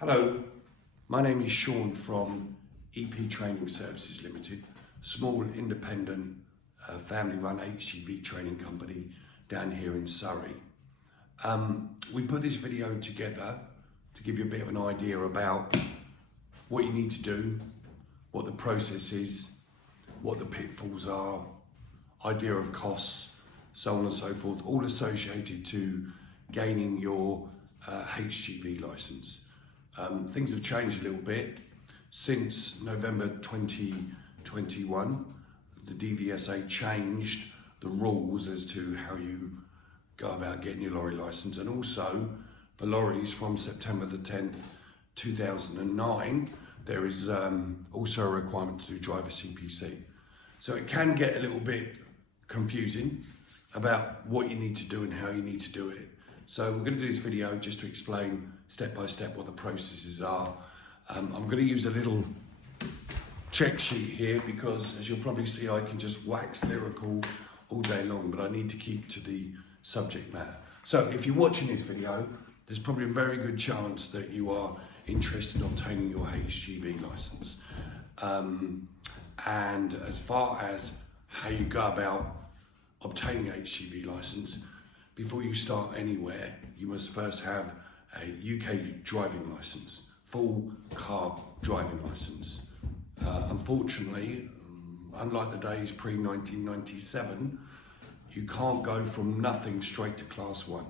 Hello, my name is Sean from EP Training Services Limited, small independent family-run HGV training company down here in Surrey. We put this video together to give you a bit of an idea about what you need to do, what the process is, what the pitfalls are, idea of costs, so on and so forth, all associated to gaining your HGV licence. Things have changed a little bit since November 2021. The DVSA changed the rules as to how you go about getting your lorry licence, and also for lorries from September the 10th 2009 there is also a requirement to do driver CPC. So it can get a little bit confusing about what you need to do and how you need to do it. So we're going to do this video just to explain step by step what the processes are. I'm going to use a little check sheet here because, as you'll probably see, I can just wax lyrical all day long, but I need to keep to the subject matter. So if you're watching this video, there's probably a very good chance that you are interested in obtaining your HGV licence. And as far as how you go about obtaining an HGV licence, before you start anywhere, you must first have a UK driving licence, full car driving licence. Unfortunately, unlike the days pre-1997, you can't go from nothing straight to class 1.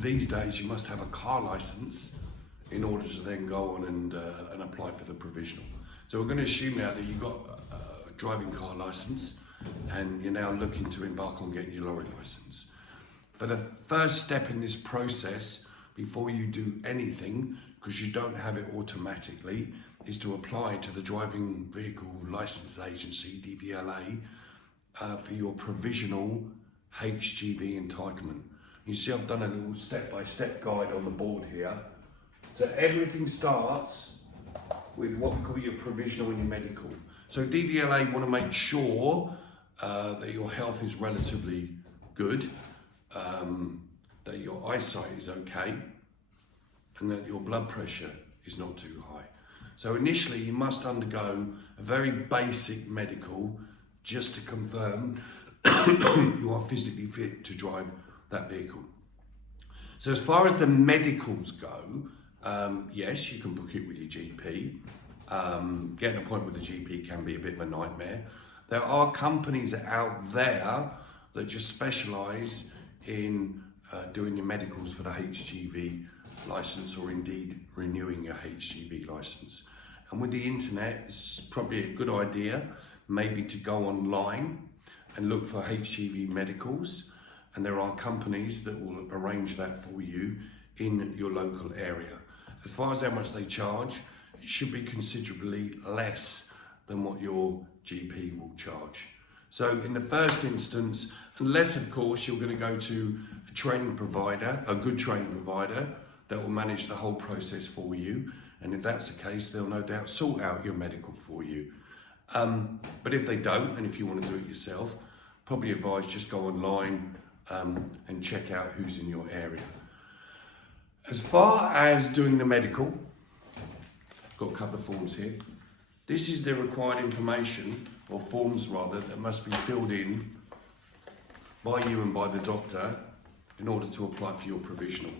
These days you must have a car licence in order to then go on and apply for the provisional. So we're going to assume now that you've got a driving car licence and you're now looking to embark on getting your lorry licence. For the first step in this process, before you do anything, because you don't have it automatically, is to apply to the Driving Vehicle Licence Agency, DVLA, for your provisional HGV entitlement. You see I've done a little step-by-step guide on the board here. So everything starts with what we call your provisional and your medical. So DVLA want to make sure that your health is relatively good, that your eyesight is okay, and that your blood pressure is not too high. So initially you must undergo a very basic medical just to confirm you are physically fit to drive that vehicle. So as far as the medicals go, yes, you can book it with your GP. Getting an appointment with the GP can be a bit of a nightmare. There are companies out there that just specialise in doing your medicals for the HGV licence, or indeed renewing your HGV licence. And with the internet, it's probably a good idea maybe to go online and look for HGV medicals, and there are companies that will arrange that for you in your local area. As far as how much they charge, it should be considerably less than what your GP will charge. So in the first instance, unless of course you're going to go to a training provider, a good training provider that will manage the whole process for you, and if that's the case, they'll no doubt sort out your medical for you. But if they don't, and if you want to do it yourself, probably advise just go online and check out who's in your area. As far as doing the medical, I've got a couple of forms here. This is the required information, or forms rather, that must be filled in by you and by the doctor in order to apply for your provisional.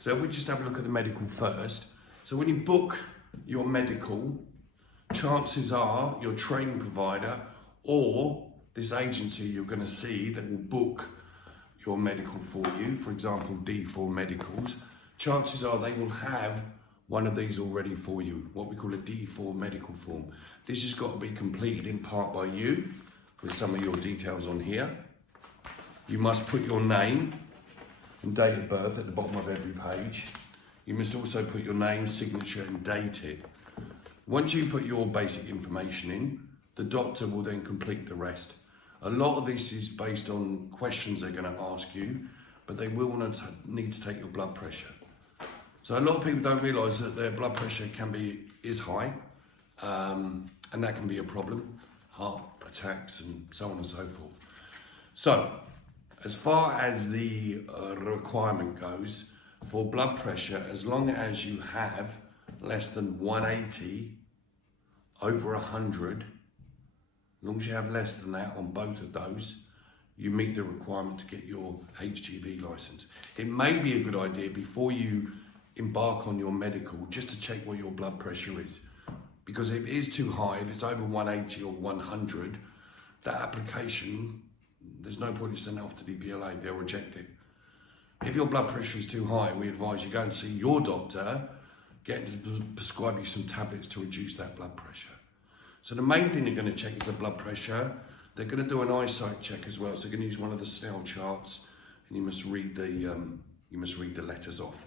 So if we just have a look at the medical first. So when you book your medical, chances are your training provider or this agency you're going to see that will book your medical for you, for example D4 Medicals, chances are they will have one of these already for you, what we call a D4 medical form. This has got to be completed in part by you with some of your details on here. You must put your name and date of birth at the bottom of every page. You must also put your name, signature and date it. Once you put your basic information in, the doctor will then complete the rest. A lot of this is based on questions they're going to ask you, but they will need to take your blood pressure. So a lot of people don't realise that their blood pressure is high, and that can be a problem, heart attacks and so on and so forth. So as far as the requirement goes, for blood pressure, as long as you have less than 180 over 100, as long as you have less than that on both of those, you meet the requirement to get your HGV license. It may be a good idea before you embark on your medical just to check what your blood pressure is. Because if it is too high, if it's over 180 or 100, that application, there's no point in sending it off to DVLA, they'll reject it. If your blood pressure is too high, we advise you go and see your doctor, get him to prescribe you some tablets to reduce that blood pressure. So the main thing they're going to check is the blood pressure. They're going to do an eyesight check as well, so they're going to use one of the Snell charts, and you must read the letters off.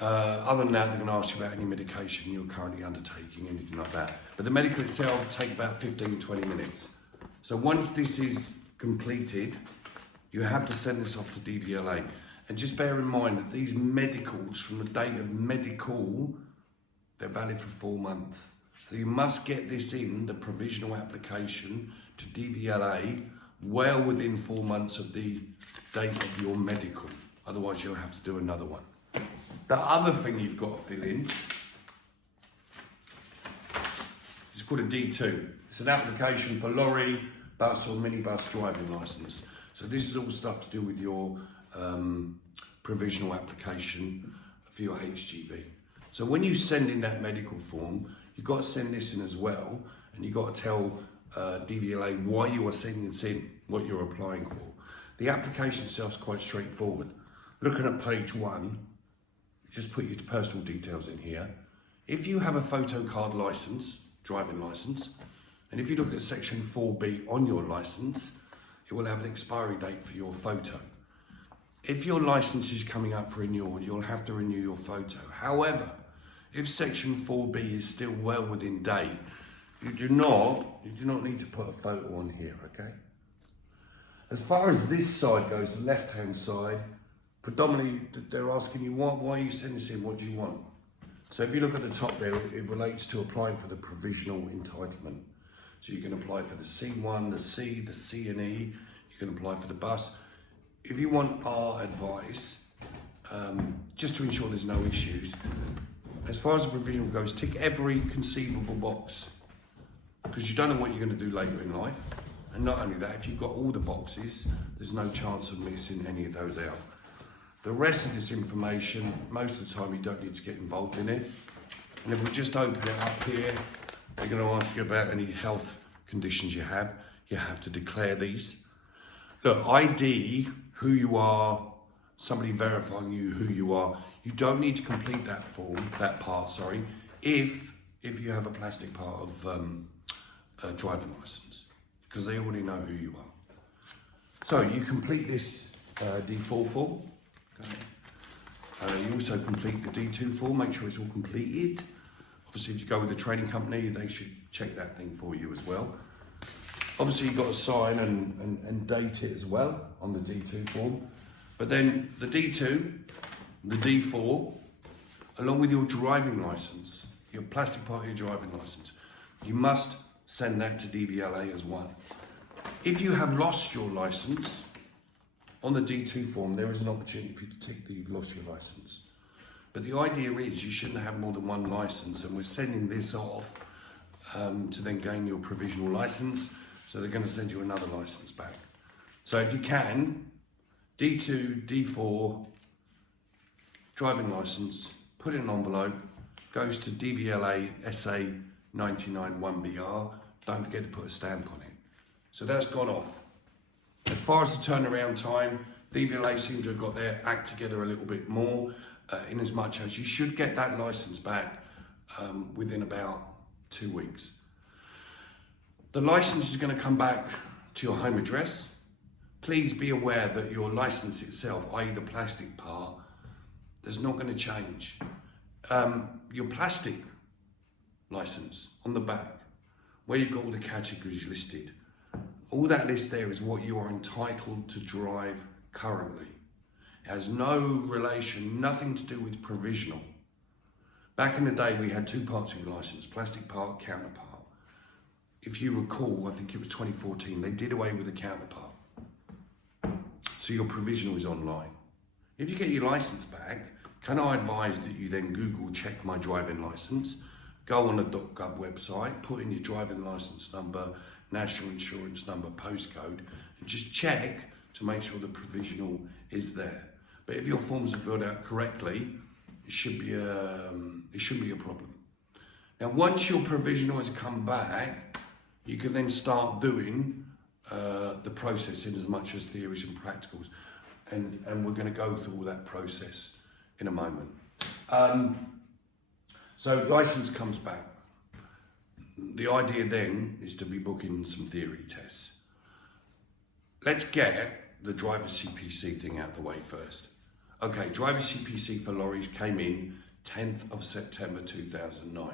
Other than that, they're going to ask you about any medication you're currently undertaking, anything like that. But the medical itself will take about 15-20 minutes. So once this is completed, you have to send this off to DVLA. And just bear in mind that these medicals, from the date of medical, they're valid for 4 months. So you must get this in, the provisional application, to DVLA well within 4 months of the date of your medical. Otherwise, you'll have to do another one. The other thing you've got to fill in is called a D2. It's an application for lorry, bus or minibus driving licence. So this is all stuff to do with your provisional application for your HGV. So when you send in that medical form, you've got to send this in as well, and you've got to tell DVLA why you are sending this in, what you're applying for. The application itself is quite straightforward. Looking at page 1, just put your personal details in here. If you have a photo card licence, driving licence, and if you look at section 4B on your licence, it will have an expiry date for your photo. If your licence is coming up for renewal, you'll have to renew your photo. However, if section 4B is still well within date, you do not need to put a photo on here, okay? As far as this side goes, the left-hand side, predominantly they're asking you, why are you sending this in, what do you want? So if you look at the top there, it relates to applying for the provisional entitlement. So you can apply for the C1, the C, the C and E, you can apply for the bus. If you want our advice, just to ensure there's no issues, as far as the provisional goes, tick every conceivable box, because you don't know what you're going to do later in life. And not only that, if you've got all the boxes, there's no chance of missing any of those out. The rest of this information, most of the time you don't need to get involved in it. And if we just open it up here, they're going to ask you about any health conditions you have. You have to declare these. Look, ID, who you are, somebody verifying who you are. You don't need to complete that form, that part, if you have a plastic part of a driving licence, because they already know who you are. So you complete this D4 form. You also complete the D2 form, make sure it's all completed. Obviously, if you go with a trading company, they should check that thing for you as well. Obviously, you've got to sign and date it as well on the D2 form. But then the D2, the D4, along with your driving licence, your plastic part of your driving licence, you must send that to DVLA as well. If you have lost your licence, on the D2 form, there is an opportunity for you to tick that you've lost your licence. But the idea is you shouldn't have more than one licence, and we're sending this off to then gain your provisional licence, so they're going to send you another licence back. So if you can, D2, D4, driving licence, put it in an envelope, goes to DVLA SA 99 1BR, don't forget to put a stamp on it. So that's gone off. As far as the turnaround time, DVLA seem to have got their act together a little bit more, in as much as you should get that licence back within about 2 weeks. The licence is going to come back to your home address. Please be aware that your licence itself, i.e. the plastic part, is not going to change. Your plastic licence on the back, where you've got all the categories listed, all that list there is what you are entitled to drive currently. It has no relation, nothing to do with provisional. Back in the day, we had 2 parts of your licence, plastic part, counterpart. If you recall, I think it was 2014, they did away with the counterpart. So your provisional is online. If you get your license back, can I advise that you then Google check my driving license, go on the .gov website, put in your driving license number, national insurance number, postcode, and just check to make sure the provisional is there. But if your forms are filled out correctly, it shouldn't be a problem. Now, once your provisional has come back, you can then start doing the process in as much as theories and practicals. And we're going to go through all that process in a moment. So license comes back. The idea then is to be booking some theory tests. Let's get the driver CPC thing out the way first. Okay, driver CPC for lorries came in 10th of September 2009.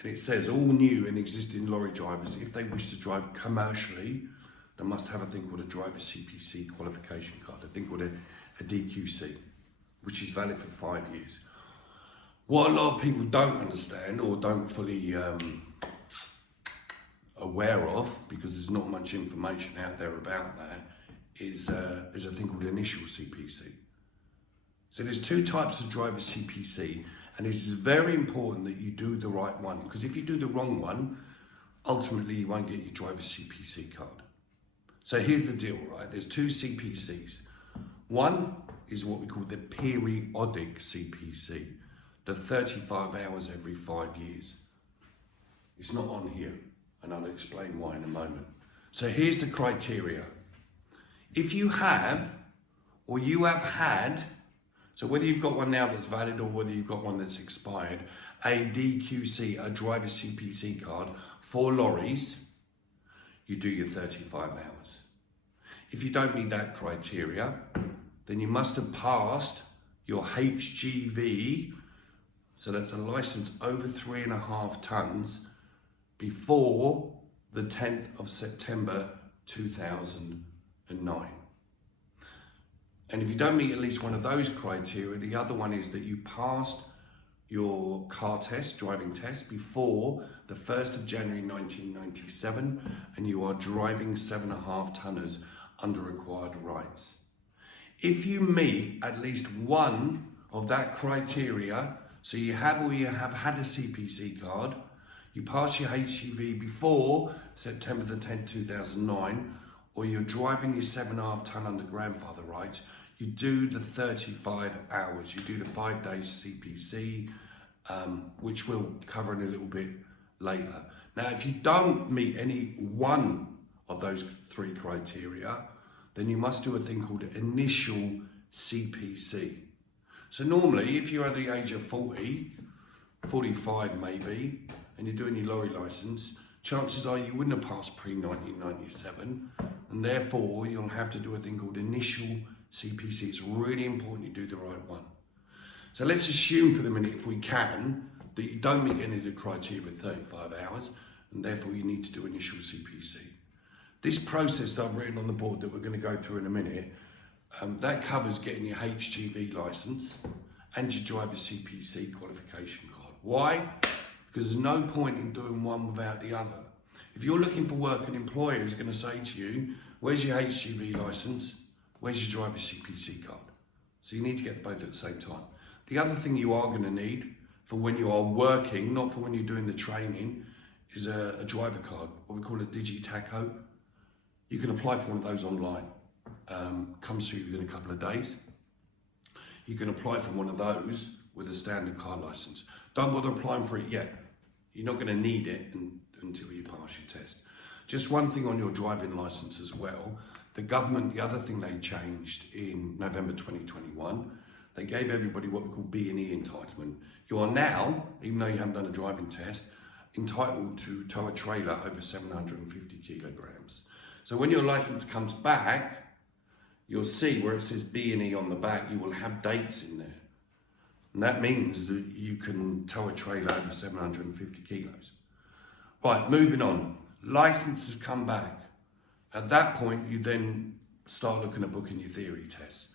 And it says all new and existing lorry drivers, if they wish to drive commercially, they must have a thing called a driver CPC qualification card, a thing called a DQC, which is valid for 5 years. What a lot of people don't understand or don't fully aware of, because there's not much information out there about that, is a thing called initial CPC. So there's two types of driver CPC, and it's very important that you do the right one, because if you do the wrong one, ultimately you won't get your driver CPC card. So here's the deal, right? There's two CPCs. One is what we call the periodic CPC, the 35 hours every 5 years. It's not on here, and I'll explain why in a moment. So here's the criteria. If you have, or you have had, so whether you've got one now that's valid or whether you've got one that's expired, a DQC, a driver CPC card for lorries, you do your 35 hours. If you don't meet that criteria, then you must have passed your HGV, so that's a license over 3.5 tons, before the 10th of September 2009. And if you don't meet at least one of those criteria, the other one is that you passed your car test, driving test, before the 1st of January 1997, and you are driving 7.5 tonners under required rights. If you meet at least one of that criteria, so you have or you have had a CPC card, you pass your HGV before September the 10th, 2009, or you're driving your 7.5 ton under grandfather rights, you do the 35 hours. You do the 5 days CPC, which we'll cover in a little bit later. Now, if you don't meet any one of those three criteria, then you must do a thing called initial CPC. So normally, if you're under the age of 40, 45 maybe, and you're doing your lorry license, chances are you wouldn't have passed pre-1997, and therefore you'll have to do a thing called initial CPC. It's really important you do the right one. So let's assume for the minute, if we can, that you don't meet any of the criteria in 35 hours, and therefore you need to do initial CPC. This process that I've written on the board that we're going to go through in a minute, that covers getting your HGV license and your driver CPC qualification card. Why? Because there's no point in doing one without the other. If you're looking for work, an employer is going to say to you, where's your HGV license? Where's your driver CPC card? So you need to get both at the same time. The other thing you are going to need for when you are working, not for when you're doing the training, is a driver card, what we call a Digi-Taco. You can apply for one of those online. Comes through within a couple of days. You can apply for one of those with a standard car license. Don't bother applying for it yet. You're not going to need it until you pass your test. Just one thing on your driving license as well. The government, the other thing they changed in November 2021, they gave everybody what we call B&E entitlement. You are now, even though you haven't done a driving test, entitled to tow a trailer over 750 kilograms. So when your license comes back, you'll see where it says B&E on the back, you will have dates in there. And that means that you can tow a trailer over 750 kilos. Right, moving on. License has come back. At that point, you then start looking at booking your theory tests.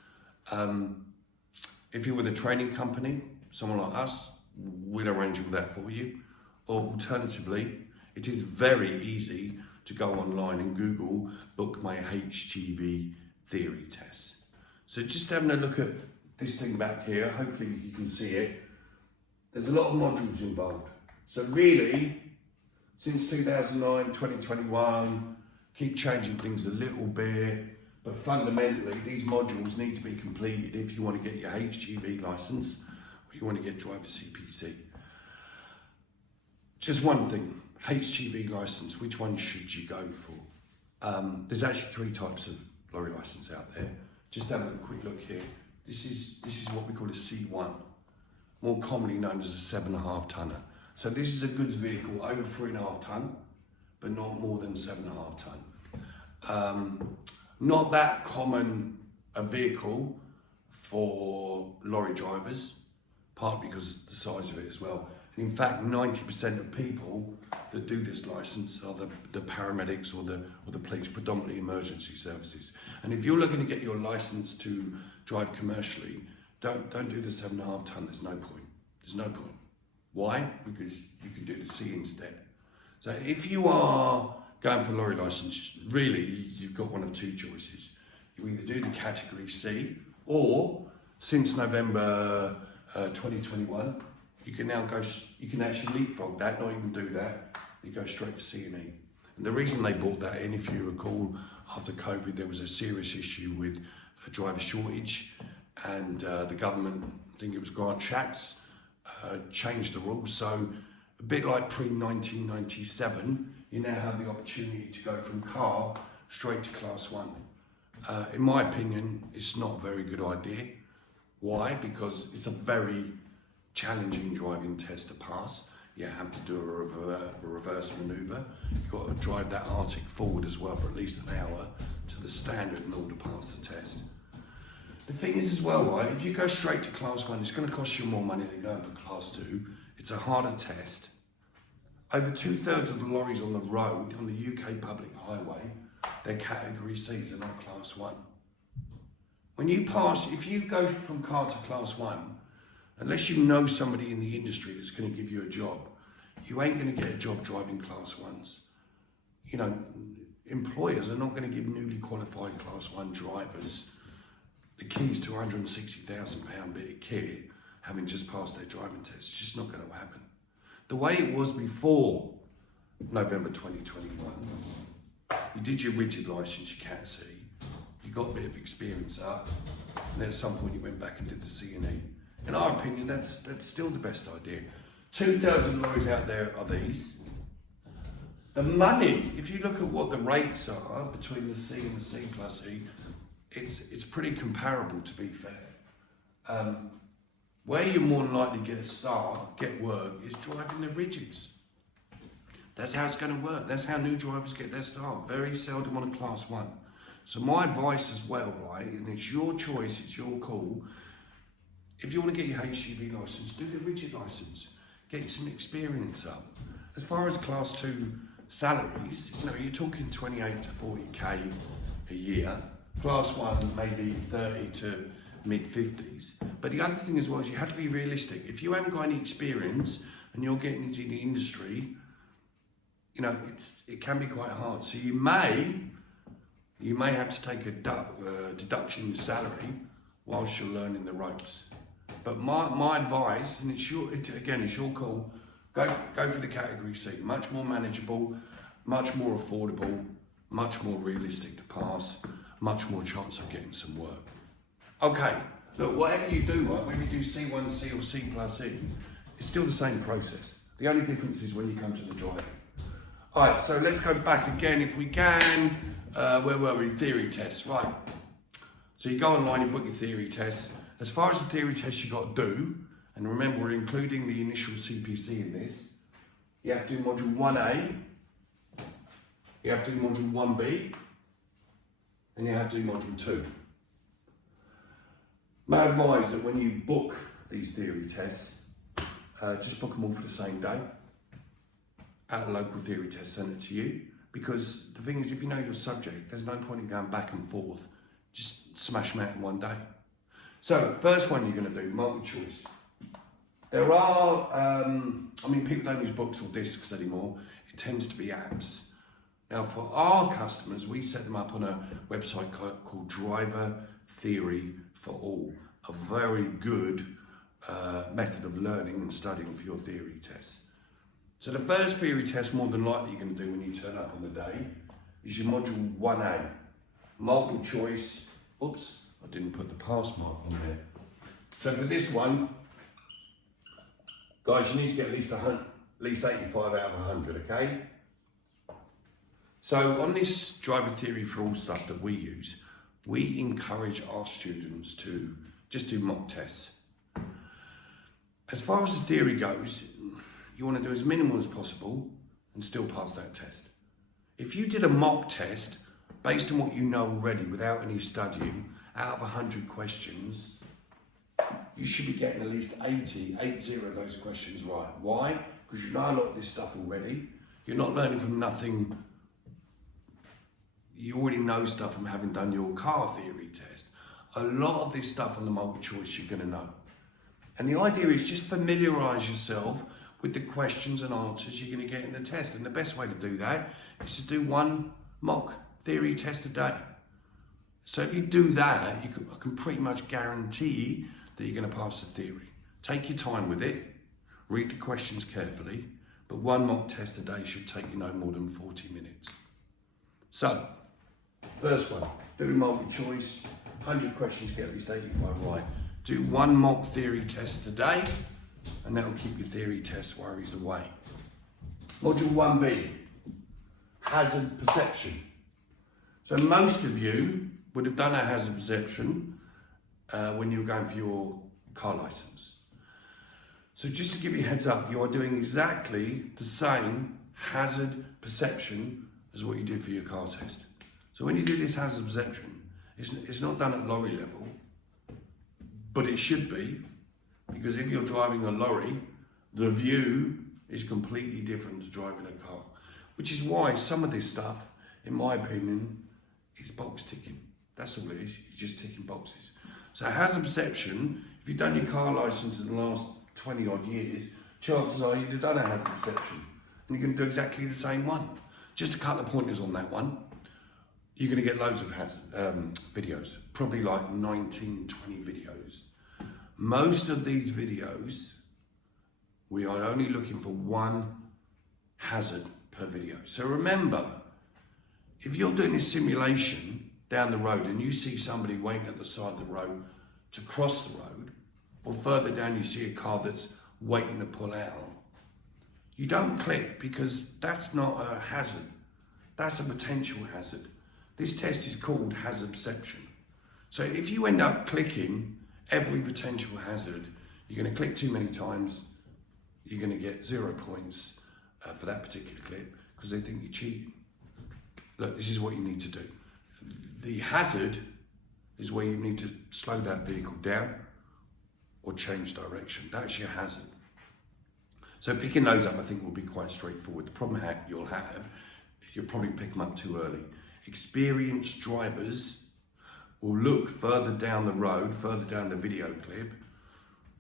If you're with a training company, someone like us, we'll arrange all that for you. Or alternatively, it is very easy to go online and Google book my HGV theory tests. So just having a look at this thing back here, hopefully you can see it, there's a lot of modules involved. So really, since 2009, 2021, keep changing things a little bit, but fundamentally these modules need to be completed if you want to get your HGV license or you want to get driver CPC. Just one thing, HGV license, which one should you go for? There's actually 3 types of lorry license out there. Just have a quick look here. This is what we call a C1, more commonly known as a 7.5 tonner. So this is a goods vehicle over 3.5 tonne, but not more than 7.5 tonne. Not that common a vehicle for lorry drivers, partly because of the size of it as well. And in fact, 90% of people that do this license are the paramedics or the police, predominantly emergency services. And if you're looking to get your license to drive commercially, don't do the 7.5 tonne. There's no point. There's no point. Why? Because you can do the C instead. So if you are going for a lorry license, really you've got one of 2 choices. You either do the category C, or since November 2021, you can now you can actually leapfrog that, not even do that, you go straight to C and E. And the reason they brought that in, if you recall, after COVID, there was a serious issue with a driver shortage, and the government, I think it was Grant Shapps, changed the rules. So a bit like pre-1997, you now have the opportunity to go from car straight to class 1. In my opinion, it's not a very good idea. Why? Because it's a very challenging driving test to pass. You have to do a reverse manoeuvre. You've got to drive that Arctic forward as well for at least an hour to the standard in order to pass the test. The thing is as well, right, if you go straight to class 1, it's going to cost you more money than going for class 2. It's a harder test. Over 2/3 of the lorries on the road, on the UK public highway, they're category C's, they're not class 1. When you pass, if you go from car to class 1, unless you know somebody in the industry that's going to give you a job, you ain't going to get a job driving class 1s. You know, employers are not going to give newly qualified class 1 drivers the keys to £160,000 bit of kit, having just passed their driving test. It's just not going to happen. The way it was before November 2021, you did your rigid licence, you can't see, you got a bit of experience up, and then at some point you went back and did the C&E. In our opinion, that's still the best idea. 2/3 of the lorries out there are these. The money, if you look at what the rates are between the C and the C plus E, it's pretty comparable, to be fair. Where you're more than likely to get a start, get work, is driving the rigids. That's how it's going to work. That's how new drivers get their start. Very seldom on a class 1. So my advice as well, right, and it's your choice, it's your call. If you want to get your HGV licence, do the rigid licence. Get some experience up. As far as class 2 salaries, you know, you're talking 28 to 40k a year. Class 1 maybe 30 to mid-50s. But the other thing as well is you have to be realistic. If you haven't got any experience and you're getting into the industry, you know, it can be quite hard. So you may have to take a deduction in salary whilst you're learning the ropes. But my advice, and it's your call, go for the category C. Much more manageable, much more affordable, much more realistic to pass, much more chance of getting some work. Okay, look, whatever you do, right, whether you do C1, C or C plus E, it's still the same process. The only difference is when you come to the driving. All right, so let's go back again if we can. Where were we? Theory tests, right. So you go online, you book your theory tests. As far as the theory tests you got to do, and remember we're including the initial CPC in this, you have to do module 1A, you have to do module 1B, and you have to do module 2. May I advise that when you book these theory tests, just book them all for the same day at a local theory test centre to you, because the thing is, if you know your subject, there's no point in going back and forth. Just smash them out in one day. So, first one you're going to do, multi-choice. There are, people don't use books or discs anymore. It tends to be apps. Now, for our customers, we set them up on a website called Driver Theory for All. a very good method of learning and studying for your theory tests. So the first theory test, more than likely you're going to do when you turn up on the day, is your module 1A, multiple choice. Oops, I didn't put the pass mark on there. So for this one, guys, you need to get at least 85 out of 100, okay? So on this driver theory for all stuff that we use, we encourage our students to just do mock tests. As far as the theory goes, you want to do as minimal as possible and still pass that test. If you did a mock test based on what you know already without any studying, out of 100 questions, you should be getting at least 80 of those questions right. Why? Because you know a lot of this stuff already. You're not learning from nothing. You already know stuff from having done your car theory test. A lot of this stuff on the multiple choice you're going to know. And the idea is just familiarise yourself with the questions and answers you're going to get in the test. And the best way to do that is to do one mock theory test a day. So if you do that, I can pretty much guarantee that you're going to pass the theory. Take your time with it, read the questions carefully, but one mock test a day should take you no more than 40 minutes. So, first one, do multiple choice, 100 questions, get at least 85 right. Do one mock theory test a day, and that'll keep your theory test worries away. Module 1B, hazard perception. So most of you would have done a hazard perception when you were going for your car license. So just to give you a heads up, you are doing exactly the same hazard perception as what you did for your car test. So when you do this hazard perception, it's not done at lorry level, but it should be, because if you're driving a lorry, the view is completely different to driving a car, which is why some of this stuff, in my opinion, is box ticking. That's all it is, you're just ticking boxes. So hazard perception, if you've done your car license in the last 20 odd years, chances are you'd have done a hazard perception, and you're going to do exactly the same one. Just a couple of pointers on that one. You're going to get loads of videos, probably like 19, 20 videos. Most of these videos, we are only looking for one hazard per video. So remember, if you're doing this simulation down the road and you see somebody waiting at the side of the road to cross the road, or further down you see a car that's waiting to pull out, you don't click, because that's not a hazard. That's a potential hazard. This test is called hazard perception. So if you end up clicking every potential hazard, you're going to click too many times, you're going to get 0 points for that particular clip, because they think you're cheating. Look, this is what you need to do. The hazard is where you need to slow that vehicle down or change direction. That's your hazard. So picking those up, I think, will be quite straightforward. The problem you'll have, you'll probably pick them up too early. Experienced drivers will look further down the road, further down the video clip,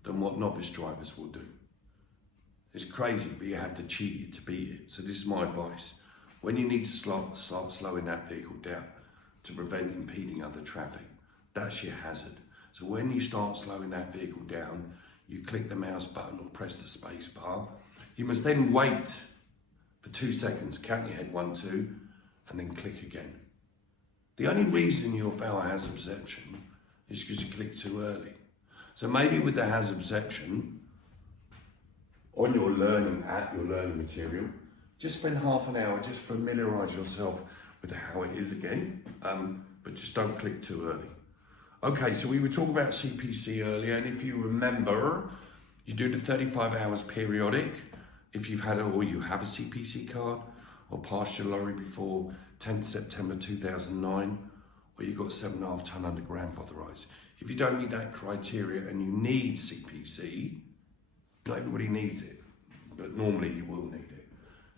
than what novice drivers will do. It's crazy, but you have to cheat it to beat it. So this is my advice. When you need to start slowing that vehicle down to prevent impeding other traffic, that's your hazard. So when you start slowing that vehicle down, you click the mouse button or press the space bar. You must then wait for 2 seconds, count your head 1, 2, and then click again. The only reason you'll fail hazard perception is because you clicked too early. So maybe with the hazard perception, on your learning app, your learning material, just spend half an hour, just familiarise yourself with how it is again, but just don't click too early. Okay, so we were talking about CPC earlier, and if you remember, you do the 35 hours periodic if you've had or you have a CPC card or passed your lorry before 10th September 2009, or you've got 7.5 tonne under grandfatherised. If you don't meet that criteria and you need CPC, not everybody needs it, but normally you will need it.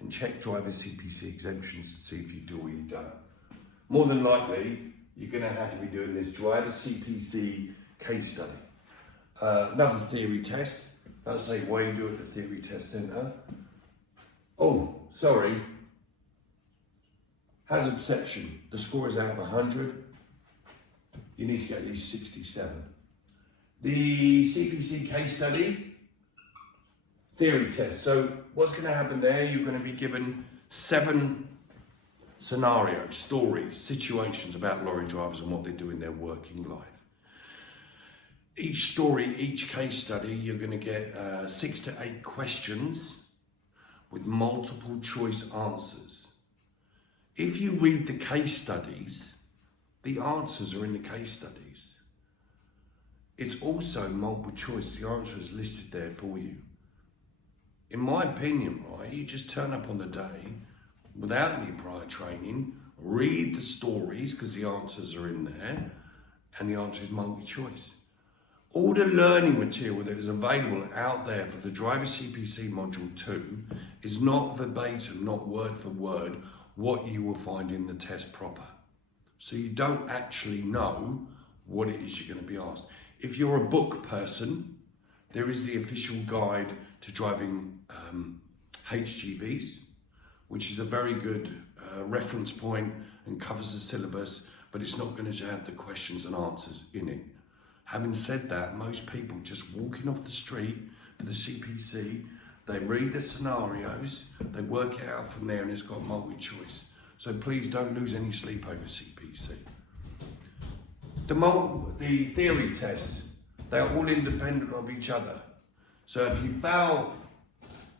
And check driver CPC exemptions to see if you do or you don't. More than likely, you're going to have to be doing this driver CPC case study. Another theory test. That's say why you do it at the theory test centre. Oh, sorry. Hazard perception. The score is out of 100. You need to get at least 67. The CPC case study, theory test. So what's going to happen there, you're going to be given 7 scenarios, stories, situations about lorry drivers and what they do in their working life. Each story, each case study, you're going to get 6 to 8 questions with multiple choice answers. If you read the case studies, the answers are in the case studies. It's also multiple choice. The answer is listed there for you. In my opinion, right, you just turn up on the day without any prior training, read the stories because the answers are in there, and the answer is multi-choice. All the learning material that is available out there for the Driver CPC Module 2 is not verbatim, not word for word, what you will find in the test proper. So you don't actually know what it is you're going to be asked. If you're a book person, there is the official guide to driving HGVs, which is a very good reference point and covers the syllabus, but it's not going to have the questions and answers in it. Having said that, most people just walking off the street for the CPC, they read the scenarios, they work it out from there, and it's got multi-choice. So please don't lose any sleep over CPC. The theory tests, they are all independent of each other. So if you fail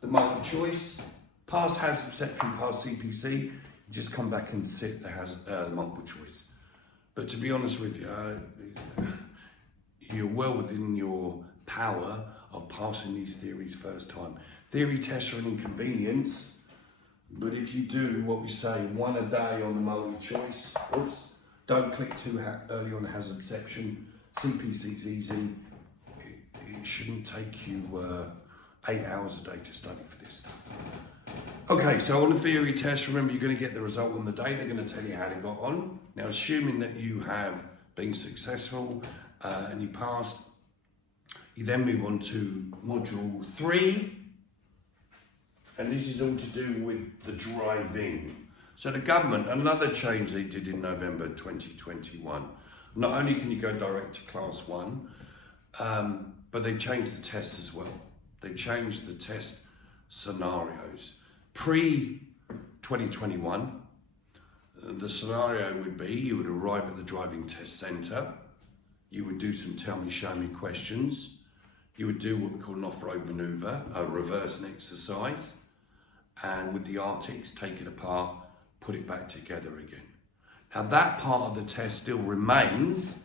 the multi-choice, pass hazard perception, pass CPC, you just come back and sit the multiple choice. But to be honest with you, you're well within your power of passing these theories first time. Theory tests are an inconvenience, but if you do what we say, 1 a day on the multi-choice, don't click too early on the hazard perception. CPC's easy. It shouldn't take you 8 hours a day to study for this stuff. Okay, so on the theory test, remember you're going to get the result on the day. They're going to tell you how they got on. Now, assuming that you have been successful and you passed, you then move on to Module 3. And this is all to do with the driving. So the government, another change they did in November 2021, not only can you go direct to Class 1, but they changed the tests as well. They changed the test scenarios. Pre-2021, the scenario would be you would arrive at the driving test centre, you would do some tell me, show me questions, you would do what we call an off-road manoeuvre, a reversing exercise, and with the Arctics, take it apart, put it back together again. Now that part of the test still remains,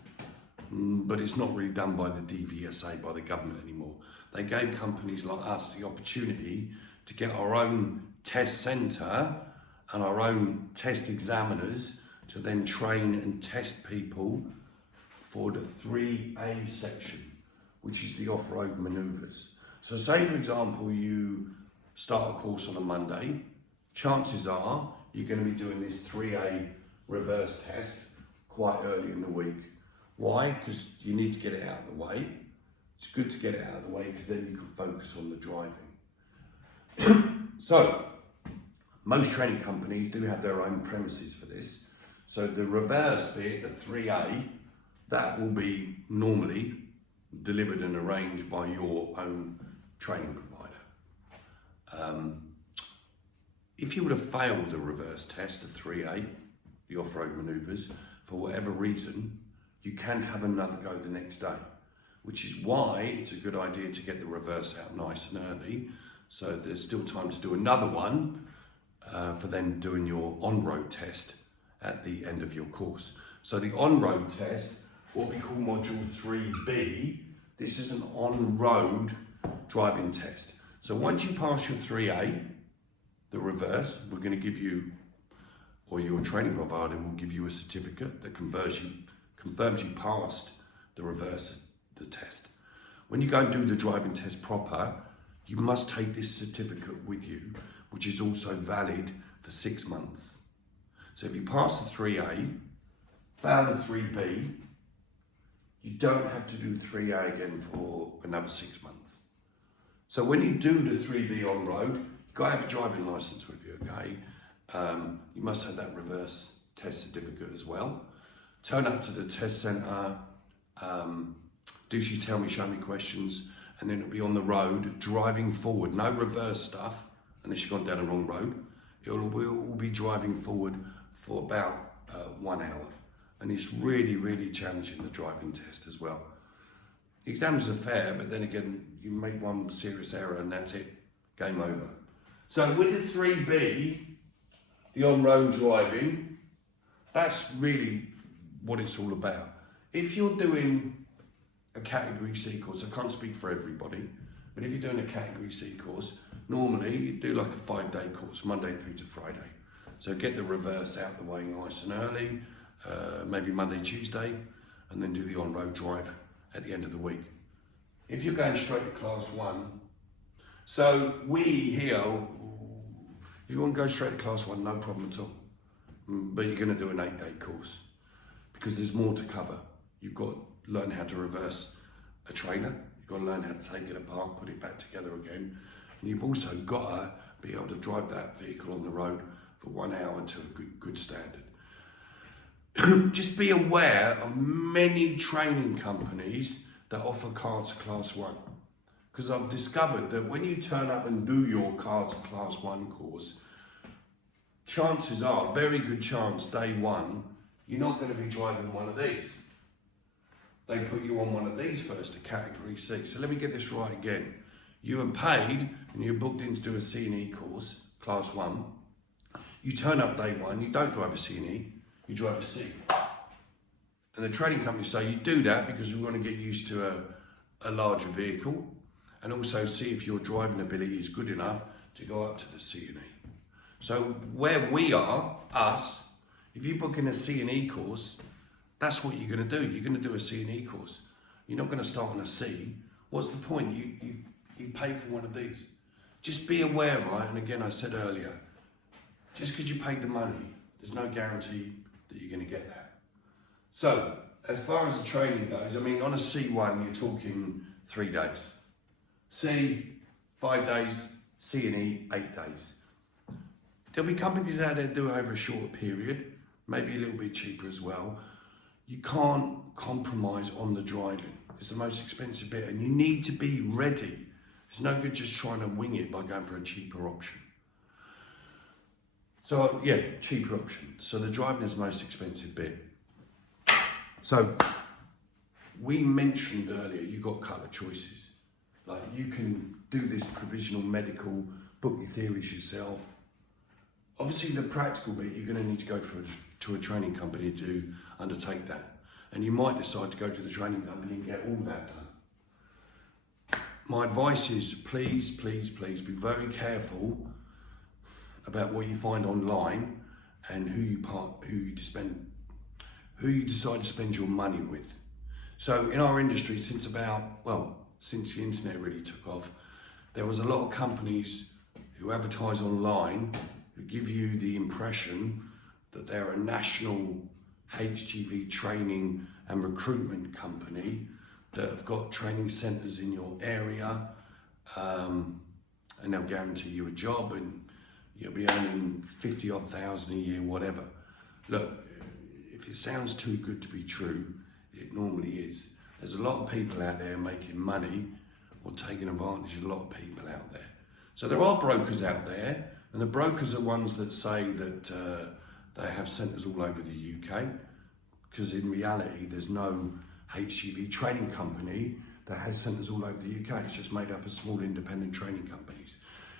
but it's not really done by the DVSA, by the government anymore. They gave companies like us the opportunity to get our own test centre and our own test examiners to then train and test people for the 3A section, which is the off-road manoeuvres. So say, for example, you start a course on a Monday, chances are you're going to be doing this 3A reverse test quite early in the week. Why? Because you need to get it out of the way. It's good to get it out of the way because then you can focus on the driving. So, most training companies do have their own premises for this. So the reverse bit, the 3A, that will be normally delivered and arranged by your own training provider. If you would have failed the reverse test, the 3A, the off-road manoeuvres, for whatever reason, you can have another go the next day, which is why it's a good idea to get the reverse out nice and early, so there's still time to do another one for then doing your on-road test at the end of your course. So the on-road test, what we call Module 3B, this is an on-road driving test. So once you pass your 3A, the reverse, we're going to give you, or your training provider will give you a certificate that confirms you passed the reverse, the test. When you go and do the driving test proper, you must take this certificate with you, which is also valid for 6 months. So if you pass the 3A, fail the 3B, you don't have to do 3A again for another 6 months. So when you do the 3B on road, you've got to have a driving licence with you, okay? You must have that reverse test certificate as well. Turn up to the test centre, do she tell me, show me questions, and then it'll be on the road, driving forward. No reverse stuff, unless you've gone down the wrong road. We'll be driving forward for about 1 hour. And it's really, really challenging, the driving test as well. The exams are fair, but then again, you make one serious error and that's it, game over. So with the 3B, the on-road driving, that's really what it's all about. If you're doing a category C course, I can't speak for everybody, but if you're doing a category C course, normally you do like a 5-day course, Monday through to Friday. So get the reverse out the way nice and early, maybe Monday, Tuesday, and then do the on-road drive at the end of the week. If you're going straight to class 1, so we here, if you want to go straight to class 1, no problem at all. But you're going to do an 8-day course because there's more to cover. You've got to learn how to reverse a trailer. You've got to learn how to take it apart, put it back together again. And you've also got to be able to drive that vehicle on the road for 1 hour to a good standard. Just be aware of many training companies that offer car to class 1. Because I've discovered that when you turn up and do your car to class 1 course, chances are, very good chance, day 1, you're not going to be driving one of these. They put you on one of these first, a category C. So let me get this right again. You are paid and you're booked in to do a C&E course, class 1. You turn up day 1, you don't drive a C&E, you drive a C. And the training companies say you do that because we want to get used to a larger vehicle and also see if your driving ability is good enough to go up to the C&E. So where we are, us, if you book in a C&E course, that's what you're going to do. You're going to do a C&E course. You're not going to start on a C. What's the point? You pay for one of these. Just be aware, right? And again, I said earlier, just because you paid the money, there's no guarantee that you're going to get that. So, as far as the training goes, I mean, on a C1, you're talking 3 days. C, 5 days, C&E, 8 days. There'll be companies out there that do it over a shorter period, maybe a little bit cheaper as well. You can't compromise on the driving. It's the most expensive bit, and you need to be ready. It's no good just trying to wing it by going for a cheaper option. So yeah, cheaper option. So the driving is the most expensive bit. So we mentioned earlier, you've got a couple of choices. Like you can do this provisional medical, book your theories yourself. Obviously the practical bit, you're going to need to go to a training company to undertake that. And you might decide to go to the training company and get all that done. My advice is please, please, please be very careful about what you find online and who you decide to spend your money with. So in our industry, since the internet really took off, there was a lot of companies who advertise online who give you the impression that they're a national HGV training and recruitment company that have got training centres in your area, and they'll guarantee you a job and you'll be earning 50-odd thousand a year, whatever. Look, if it sounds too good to be true, it normally is. There's a lot of people out there making money or taking advantage of a lot of people out there. So there are brokers out there, and the brokers are ones that say that they have centres all over the UK, because in reality there's no HGV training company that has centres all over the UK. It's just made up of small independent training companies.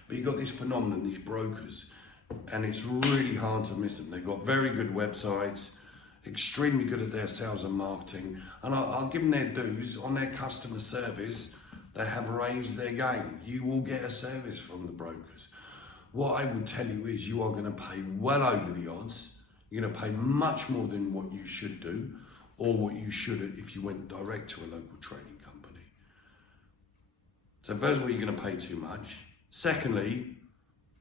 But you've got this phenomenon, these brokers, and it's really hard to miss them. They've got very good websites, extremely good at their sales and marketing, and I'll give them their dues. On their customer service, they have raised their game. You will get a service from the brokers. What I would tell you is you are going to pay well over the odds. You're going to pay much more than what you should do, or what you should if you went direct to a local training company. So first of all, you're going to pay too much. Secondly,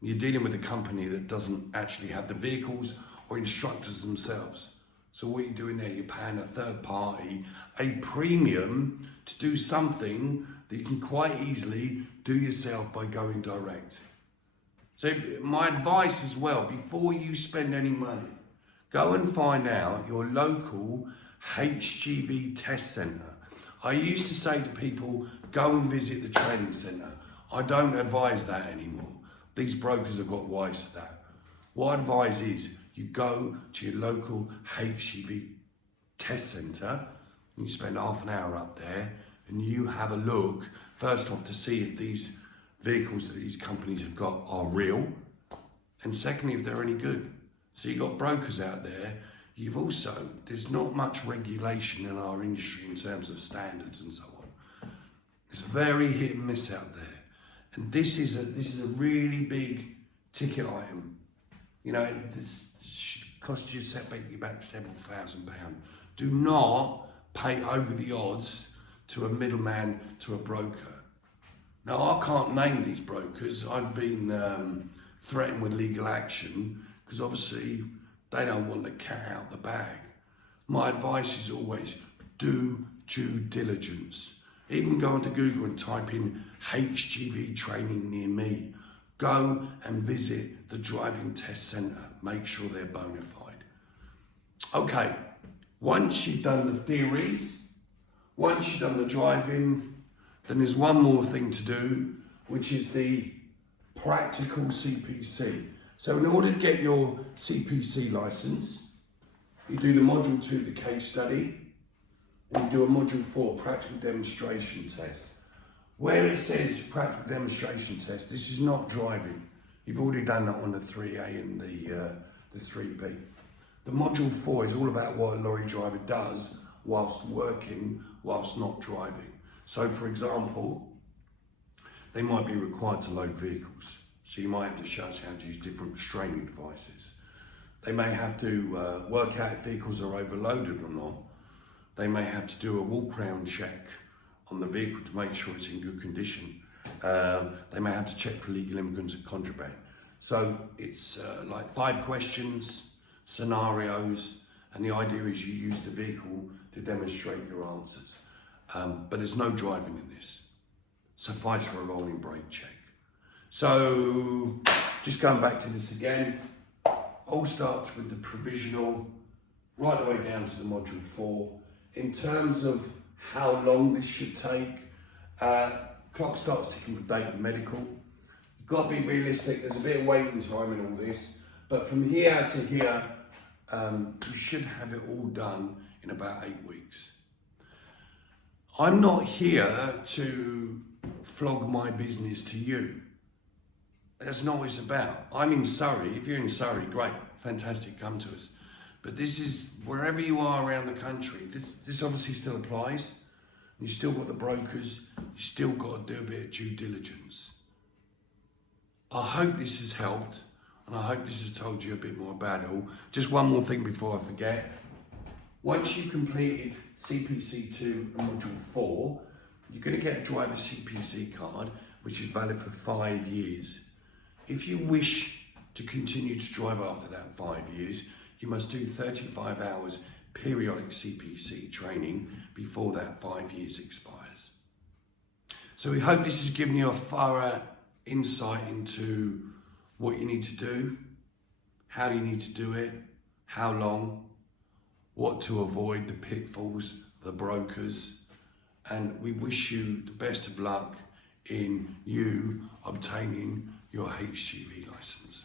you're dealing with a company that doesn't actually have the vehicles or instructors themselves. So what you're doing there, you're paying a third party a premium to do something that you can quite easily do yourself by going direct. So my advice as well, before you spend any money, go and find out your local HGV test centre. I used to say to people, go and visit the training centre. I don't advise that anymore. These brokers have got wise to that. What I advise is you go to your local HGV test centre, you spend half an hour up there and you have a look, first off, to see if these vehicles that these companies have got are real, and secondly, if they're any good. So you've got brokers out there. You've also, there's not much regulation in our industry in terms of standards and so on. It's very hit and miss out there. And this is a really big ticket item. You know, this should cost you, set you back several £1,000s. Do not pay over the odds to a middleman, to a broker. Now, I can't name these brokers. I've been threatened with legal action because obviously they don't want the cat out the bag. My advice is always do due diligence. Even go onto Google and type in HGV training near me. Go and visit the driving test centre. Make sure they're bona fide. Okay, once you've done the theories, once you've done the driving, then there's one more thing to do, which is the practical CPC. So in order to get your CPC licence, you do the module 2, the case study, and you do a module 4, practical demonstration test. Where it says practical demonstration test, this is not driving. You've already done that on the 3A and the 3B. The module 4 is all about what a lorry driver does whilst working, whilst not driving. So for example, they might be required to load vehicles. So you might have to show us how to use different restraining devices. They may have to work out if vehicles are overloaded or not. They may have to do a walk-round check on the vehicle to make sure it's in good condition. They may have to check for illegal immigrants and contraband. So it's like 5 questions, scenarios, and the idea is you use the vehicle to demonstrate your answers. But there's no driving in this. Suffice for a rolling brake check. So, just going back to this again, all starts with the provisional, right the way down to the module 4. In terms of how long this should take, clock starts ticking for date and medical. You've got to be realistic, there's a bit of waiting time in all this, but from here to here, you should have it all done in about 8 weeks. I'm not here to flog my business to you. That's not what it's about. I'm in Surrey. If you're in Surrey, great, fantastic, come to us. But this is wherever you are around the country. This obviously still applies. You still got the brokers. You still got to do a bit of due diligence. I hope this has helped, and I hope this has told you a bit more about it all. Just one more thing before I forget. Once you've completed CPC 2 and Module 4, you're going to get a driver CPC card, which is valid for 5 years. If you wish to continue to drive after that 5 years, you must do 35 hours periodic CPC training before that 5 years expires. So we hope this has given you a thorough insight into what you need to do, how you need to do it, how long, what to avoid, the pitfalls, the brokers, and we wish you the best of luck in you obtaining your HGV license.